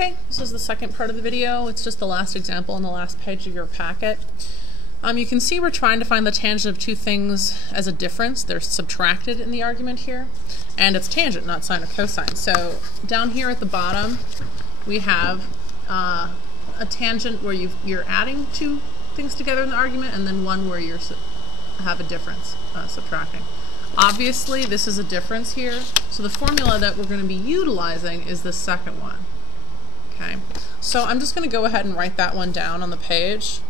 Okay, this is the second part of the video. It's just the last example on the last page of your packet. You can see we're trying to find the tangent of two things as a difference. They're subtracted in the argument here, and it's tangent, not sine or cosine. So down here at the bottom, we have a tangent where you're adding two things together in the argument, and then one where you have a difference, subtracting. Obviously, this is a difference here, so the formula that we're going to be utilizing is the second one. Okay, so I'm just going to go ahead and write that one down on the page.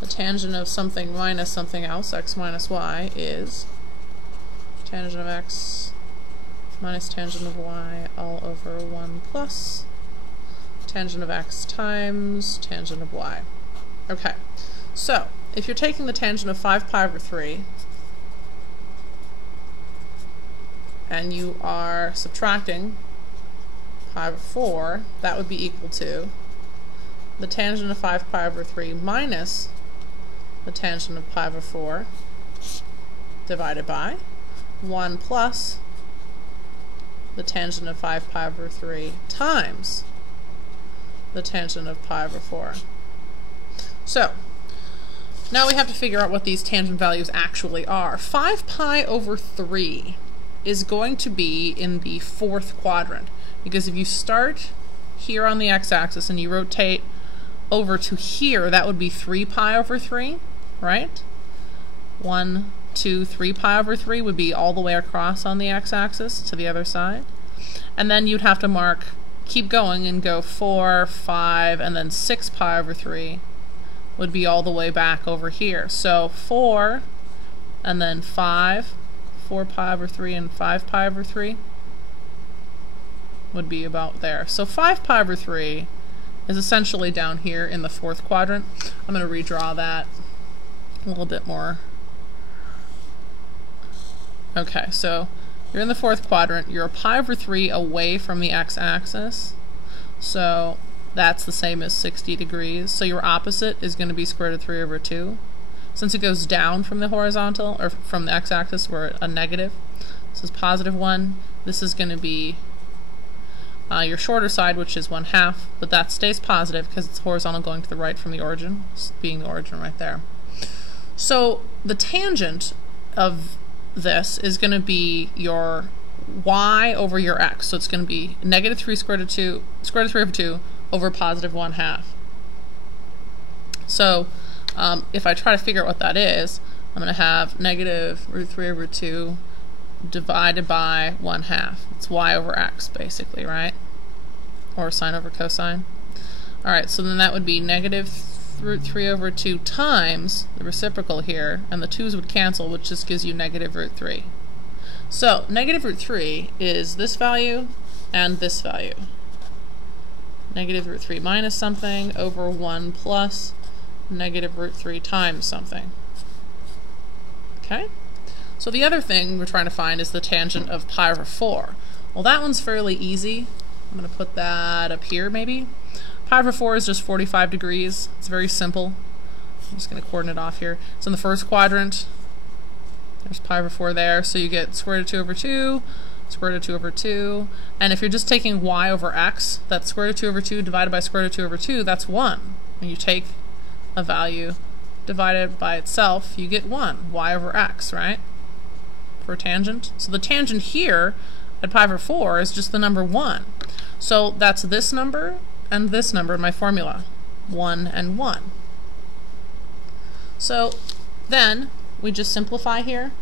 The tangent of something minus something else, x minus y, is tangent of x minus tangent of y all over 1 plus tangent of x times tangent of y. Okay, so if you're taking the tangent of 5 pi over 3 and you are subtracting pi over 4, that would be equal to the tangent of 5 pi over 3 minus the tangent of pi over 4 divided by 1 plus the tangent of 5 pi over 3 times the tangent of pi over 4. So now we have to figure out what these tangent values actually are. 5 pi over 3 is going to be in the fourth quadrant, because if you start here on the x-axis and you rotate over to here, that would be 3 pi over 3, right? 1, 2, 3 pi over 3 would be all the way across on the x-axis to the other side. And then you'd have to keep going and go 4, 5, and then 6 pi over 3 would be all the way back over here. So 4, and then 5, 4 pi over 3 and 5 pi over 3 would be about there. So 5 pi over 3 is essentially down here in the fourth quadrant. I'm going to redraw that a little bit more. Okay, so you're in the fourth quadrant. You're a pi over 3 away from the x-axis. So that's the same as 60 degrees. So your opposite is going to be square root of 3 over 2. Since it goes down from the horizontal, or from the x-axis, we're a negative. This is positive 1. This is going to be your shorter side, which is 1/2, but that stays positive because it's horizontal going to the right from the origin, being the origin right there. So the tangent of this is going to be your y over your x. So it's going to be negative 3 square root of 3 over 2 over positive 1/2. So if I try to figure out what that is, I'm going to have negative root 3 over 2 divided by 1/2. It's y over x, basically, right? Or sine over cosine. Alright, so then that would be negative root 3 over 2 times the reciprocal here, and the 2's would cancel, which just gives you negative root 3. So negative root 3 is this value and this value. Negative root 3 minus something over 1 plus negative root 3 times something. Okay? So the other thing we're trying to find is the tangent of pi over 4. Well, that one's fairly easy. I'm going to put that up here maybe. Pi over 4 is just 45 degrees. It's very simple. I'm just going to coordinate off here. So in the first quadrant, there's pi over 4 there. So you get square root of 2 over 2, square root of 2 over 2. And if you're just taking y over x, that's square root of 2 over 2 divided by square root of 2 over 2, that's 1. And you take a value divided by itself, you get 1, y over x, right? For a tangent. So the tangent here at pi over 4 is just the number 1. So that's this number and this number in my formula, 1 and 1. So then we just simplify here.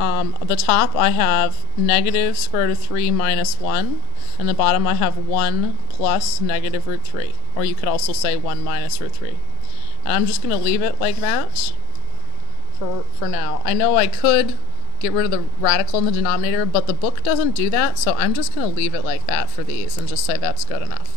At the top I have negative square root of 3 minus 1, and the bottom I have 1 plus negative root 3, or you could also say 1 minus root 3. And I'm just going to leave it like that for now. I know I could get rid of the radical in the denominator, but the book doesn't do that, so I'm just going to leave it like that for these and just say that's good enough.